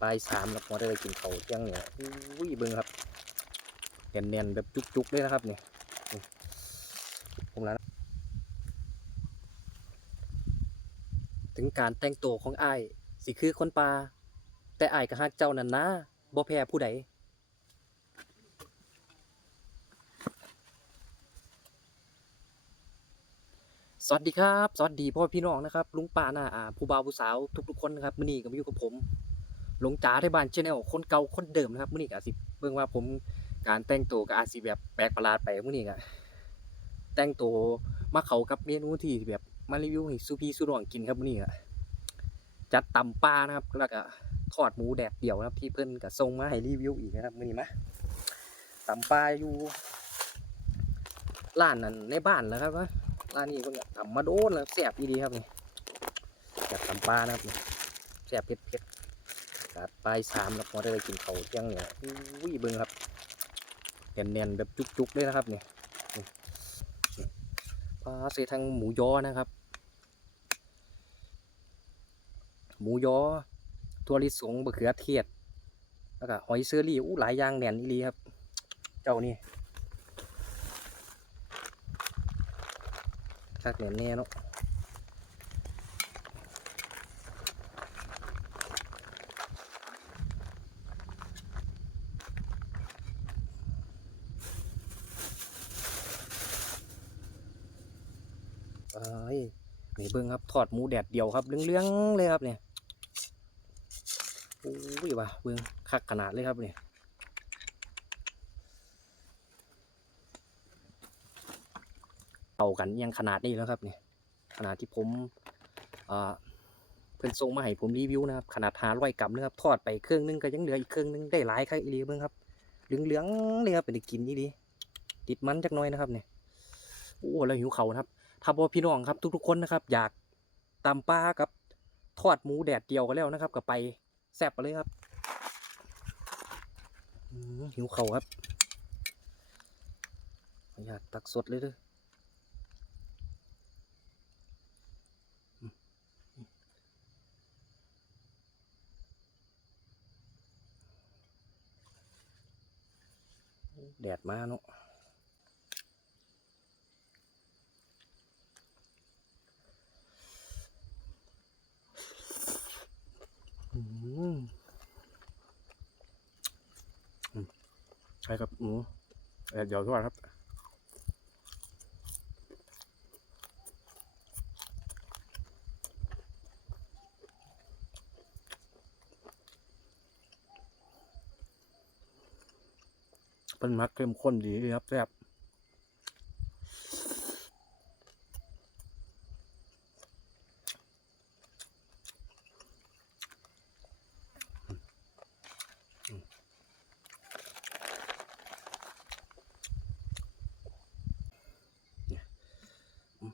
ปลายสามแล้วพอได้ไปกินเขาเที่ยงเนี่ยอุ้ยเบิ้งครับแน่นๆแบบจุกๆเลยนะครับเนี่ยผมแล้วนะถึงการแต่งตัวของไอ้สิคือคนปลาแต่อ้ายก็ฮักเจ้านั่นนะบ่แพ้ผู้ใดสวัสดีครับ สวัสดีพ่อพี่น้องนะครับ ลุงป้าน้าอาผู้บ่าวผู้สาวทุกๆคนนะครับมื้อนี้ก็มาอยู่กับผม ลงจ๋าที่บ้านเชาแนลคนเก่าคนเดิมนะครับมื้อนี้ก็สิเบิ่งว่าผมการแต่งตัวก็อาจสิแบบแปลกประหลาดไปมื้อนี้ก็แต่งตัวมาเข้ากับเมนูที่แบบมารีวิวให้ซูพี่ซูน้องกินครับมื้อนี้ก็จัดตำปลานะครับแล้วก็ทอดหมูแดดเดี่ยวนะครับที่เพิ่นก็ส่งมาให้รีวิวอีกนะครับมื้อนี้มาตำปลาอยู่ร้านนั้นในบ้านแล้วครับว่าร้านนี้เพิ่นก็ทำมาโดนแล้วแซ่บดีครับนี่อยากทำปลานะครับแซ่บเผ็ดเผ็ดๆกัดปลายสามแล้วพอได้ไปกินเขาเที่ยงเนี่ยอุ้ยเบิ่งครับแน่นๆแบบจุกๆเลยนะครับนี่นี่นี่ปลาใส่ทางหมูยอนะครับ หมูยอถั่วลิสงบะเขือเทศแล้วก็หอยเชอรี่อู้หลายอย่างแน่นอีหลีครับ เจ้านี่คักแน่แน่เนาะเอ้ยนี่เบิ้งครับ ทอดหมูแดดเดียวครับเรื่องๆเลยครับเนี่ยโอ้ยว่ะเบิ้งคักขนาดเลยครับเนี่ยเอากันยังขนาดนี้แล้วครับเนี่ยขนาดที่ผมเอ่อเพิ่นส่งมาให้ผมรีวิวนะครับขนาดหาร้อยกรัมนะครับทอดไปเครื่องนึงก็ยังเหลืออีกเครื่องนึงได้หลายครับอีหลีเบิ่งครับเหลืองๆเลยครับเป็นกินอีหลีติดมันจักน่อยนะครับเนี่ยโอ้แล้วหิวเขานะครับถ้าพ่อพี่น้องครับทุกๆคนนะครับ อยาก ตำปลากับทอดหมูแดดเดียวกันแล้วนะครับ ก็ไปแซ่บไปเลยครับหิวเข่าครับอยากตักสดเลยเด้อแดดมาเนาะอืมอืมใช่ครับหมูแดดเดียวทุกวันครับเป็นมักเข้มข้นดีครับแซ่บอืมเนี่ยอืม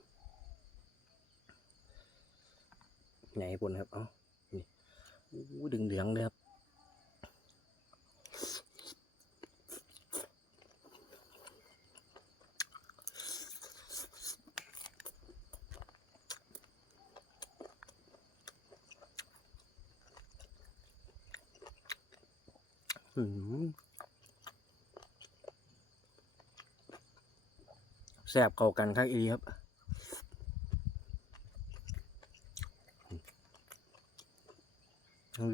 ไงปุ่นครับ เอ้านี่อู้ดึงเหลืองเลยครับอืมแซ่บเข้ากันครับอีครับ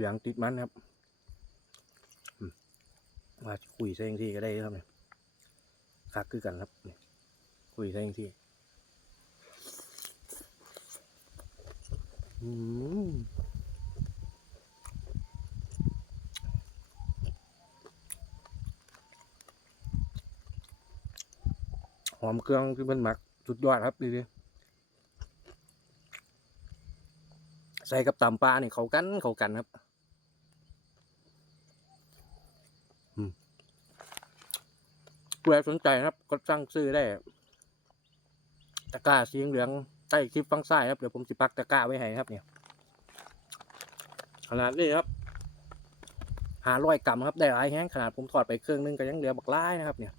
เหลืองติดมันครับมว่าคุยใส่ยังที่ก็ได้ครับเนี่ยคักคือกันครับคุยใส่ยังที่อืมหอมเครื่องที่มันหมักสุดยอดครับดีดีใส่กับตำปลาเนี่ยเขากันเขากันครับอืม ผู้ใดสนใจนะครับก็สั่งซื้อได้ตะกร้าสีเหลืองใต้คลิปฟังซ้ายครับเดี๋ยวผมจะปักตะกร้าไว้ให้ครับเนี่ยขนาดนี้ครับหาร้อยกรัมครับได้หลายแห้งขนาดผมถอดไปเครื่องนึงก็ยังเหลือบักไล่นะครับ เนี่ย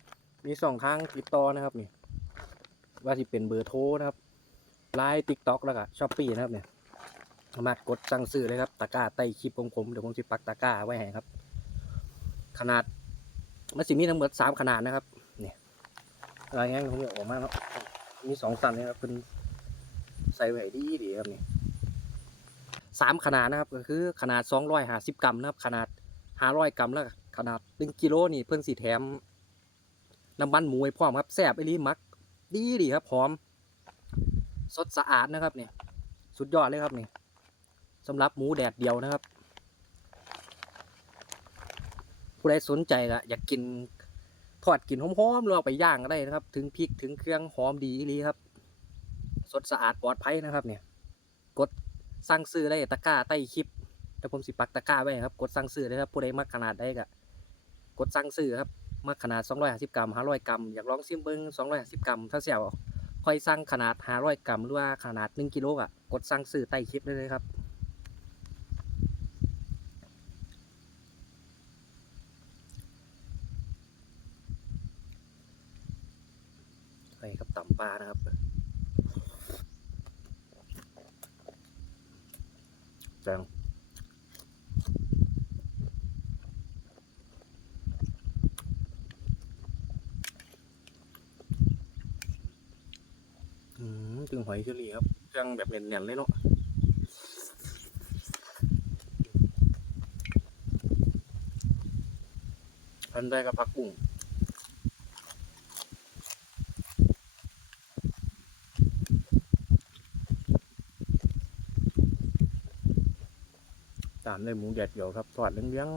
มีสองทางติดต่อนะครับนี่ว่าที่เป็นเบอร์โทรนะครับไลน์ติ๊กต็อกแล้วก็ช้อปปี้นะครับเนี่ยสามารถกดสั่งซื้อเลยครับตะกร้าใต้คลิปของผมเดี๋ยวผมจะปักตะกร้าไว้ให้ครับ ขนาดมันสิมีทั้งหมดสามขนาดนะครับ เนี่ยอะไรเงี้ยผมจะออกมาแล้วมีสองสันนะครับเป็นใส่ไว้ดีดีครับนี่สามขนาดนะครับก็คือขนาดสองร้อยห้าสิบกรัมนะครับ ขนาดห้าร้อยกรัมแล้วขนาดหนึ่งกิโลนี่เพิ่นสีแถมน้ำมันหมูให้พร้อมครับแซ่บไอรีมัก ดีดีครับหอม สดสะอาดนะครับเนี่ยสุดยอดเลยครับนี่สำหรับหมูแดดเดียวนะครับ ผู้ใดสนใจก็อยากกิน ทอดกินหอมๆหรือเอาไปย่างก็ได้นะครับ ถึงพริกถึงเครื่องหอมดีอีหลีครับ สดสะอาดปลอดภัยนะครับเนี่ย กดสั่งซื้อได้ตะกร้าใต้คลิปแต่ผมสิปักตะกร้าไว้ครับ กดสั่งซื้อได้ครับผู้ใดมักขนาดได้ก็กดสั่งซื้อครับมักขนาด 250 กรัม500 กรัม อยากลองซิมเบิ้ง250 กรัม ถ้าเสียวค่อยสั่งขนาด 500 กรัมหรือว่าขนาด 1 กิโลอะ กดสั่งซื้อใต้คลิปได้เลยครับ ไปกับต่ำปลานะครับแจงตึงหอยเชอรี่ครับเครื่องแบบเนียนๆเลยเนาะพันได้กับผักบุ้งามด้วยหมูแดดเดียวครับทอดเลี้ยง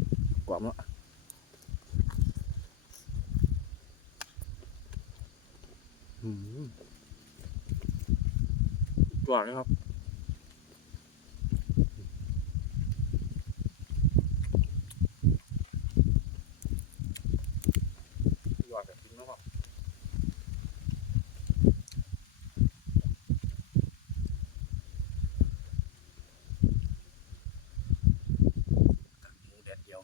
ๆกว่าเนาะอืมกว่าเลยครับ หยอดแบบกินแล้วก็หมูแดดเดียว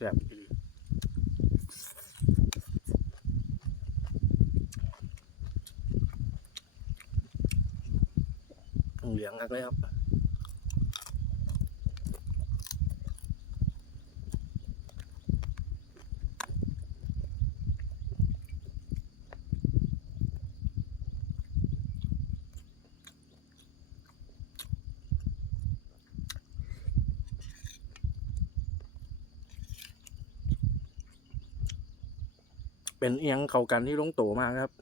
แซ่บดีเหลืองครับเลยครับ เป็นเอียงเข่ากันที่ลงโตมากครับ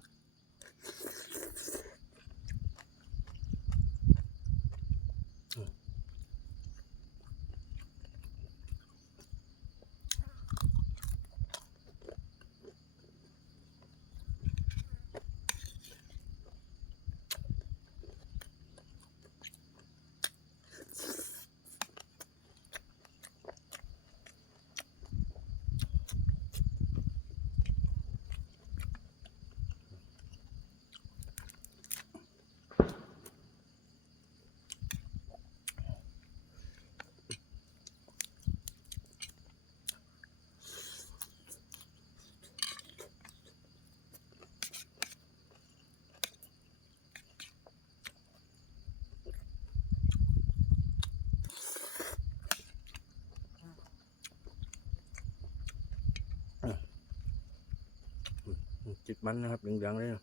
จิต มันนะครับเหลืองๆเลยนะ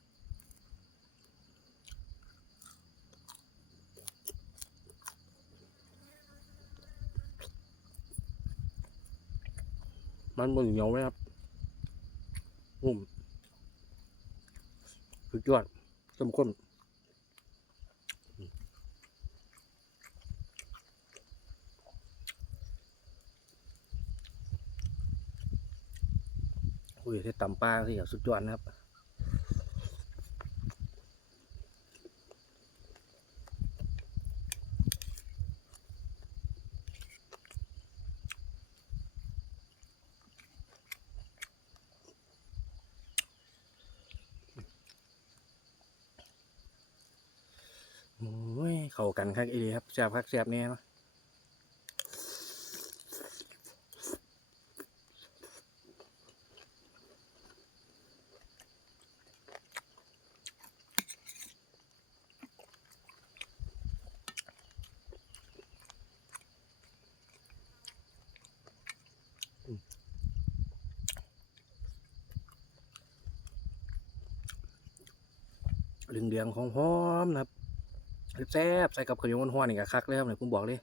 มันบนเหนียวไหมครับนุ่มสุดยอดเข้มข้นอุ้ยที่ตำปลาที่สุดยอดนะครับ เข้ากันครับอีดีครับแซ่บครับแซ่บเนี่ยเหลืองๆของหอมนะครับ แซ่บใส่กับข้าวเหนียวห้อนๆนี่ก็คักเลยครับเนี่ยผมบอกเลย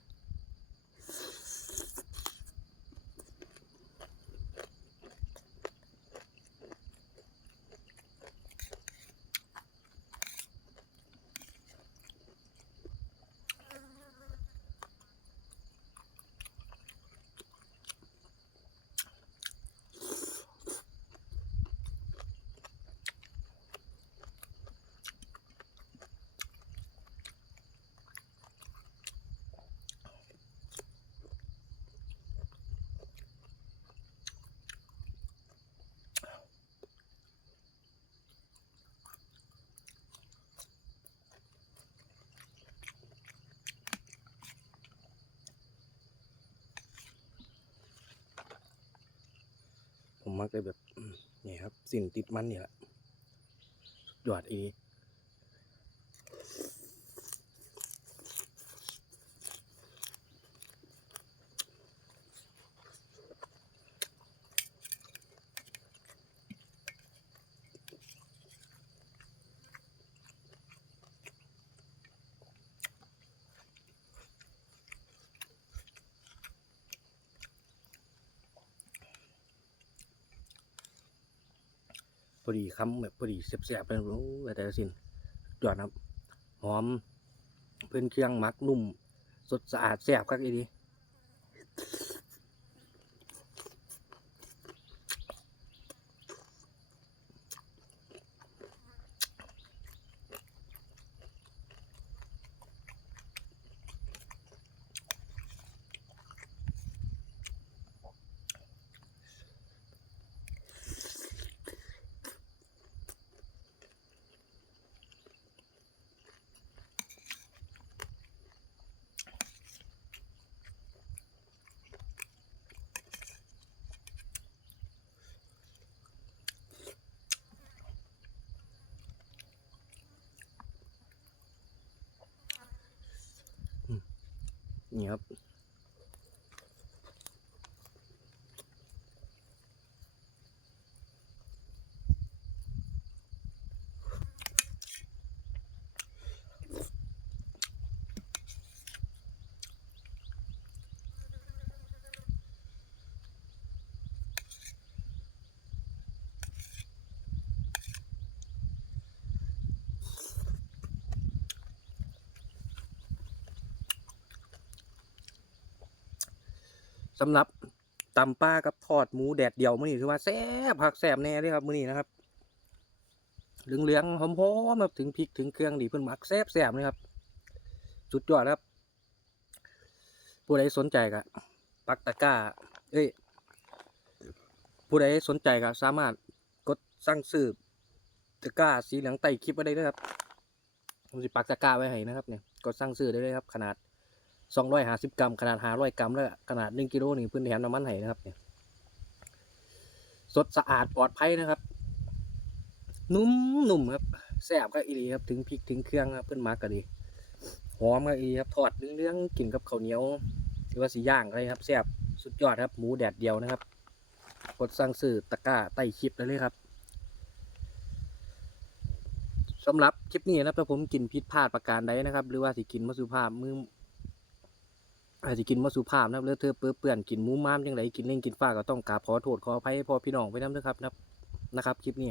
ผมมักเลยแบบนี่ครับสิ่นติดมันนี่แหละยอดอี อดีคำแบบพอดีแซ่บๆเลยโอ้แต่ละสิ่นหยอดครับ หอม เพื่อนเครื่องมักนุ่ม สดสะอาดแสบครับอีนี้ นี่ครับ สำหรับตำป้ากับทอดหมูแดดเดียวมื้อนี้คือว่าแซ่บผักแซ่บแน่เลยครับมื้อนี้นะครับเหลืองๆหอมๆแบบถึงพริกถึงเครื่องดีเพิ่อนมักแซ่บแซ่บเลยครับสุดยอดครับผู้ใดสนใจก็ปักตะก้า เอ้ยผู้ใดสนใจก็สามารถกดสั่งซื้อตะก้าสีเหลืองใต้คลิปไว้ได้เลยครับผมสิปักตะก้าไว้ให้นะครับเนี่ยกดสั่งซื้อได้เลยครับ ขนาด สองร้อยห้าสิบกรัม ขนาดห้าร้อยกรัม แล้วขนาดหนึ่งกิโลนี่เพื้นแถมน้ำมันไห้นะครับเนี่ยสดสะอาดปลอดภัยนะครับ นุ่มนุ่มครับแซ่บก็อีหลีครับถึงพริกถึงเครื่องครับเพื่อนมากก็ดีหอมก็อีหลีครับทอดเรื่องๆกินกับข้าวเหนียว หรือว่าสีย่างอะไรครับแซ่บสุดยอดครับ หมูแดดเดียวนะครับ กดสั่งซื้อตะกร้าใต้คลิปได้เลยครับสำหรับคลิปนี้นะครับถ้าผมกินผิดพลาดประการใดนะครับ หรือว่าสิกินมาสุภาพมือ อาจจะกินมาสุภาพนะครับแล้วเธอเปื้อเปื่อนกินมูม้ามจังไรกินเล่นกินฟ้าก็ต้องกราบขอโทษขออภัยพ่อพี่น้องไปน้ำด้วยครับนะครับนะครับ คลิปนี้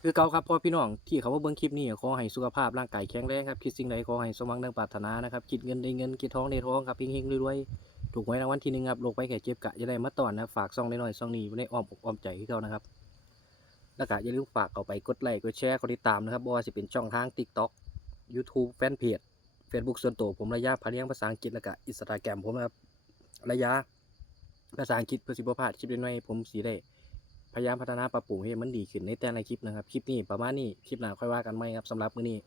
คือเก่าครับพ่อพี่น้องที่เขาว่าเบิ้งคลิปนี้ขอให้สุขภาพร่างกายแข็งแรงครับคิดสิ่งใดขอให้สมหวังดังปรารถนานะครับคิดเงินได้เงินคิดท้องได้ทองครับเฮงๆรวยๆถูกไว้รางวัลที่หนึ่งครับโลกไปแก่เจ็บกะจะได้มาต่อนนะฝากซองน้อยๆซองนี้ไว้ในอ้อมอกอ้อมใจที่เขานะครับแล้วก็อย่าลืมฝากเอาไปกดไลค์กดแชร์กดติดตามนะครับบ่ว่าจะเป็นช่องทาง TikTok YouTube Fanpage Facebook ส่วนตัวผมระยะพาเลี้ยงภาษาอังกฤษแล้วก็อินสตาแกรมผมนะครับระยะภาษาอังกฤษเพื่อสิบพลาดคลิปน้อยผมสีได้พยายามพัฒนาปรับปรุงให้มันดีขึ้นในแต่ละคลิปนะครับคลิปนี้ประมาณนี้คลิปหน้าค่อยว่ากันไหมครับสำหรับมื้อนี้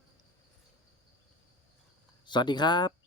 สวัสดีครับ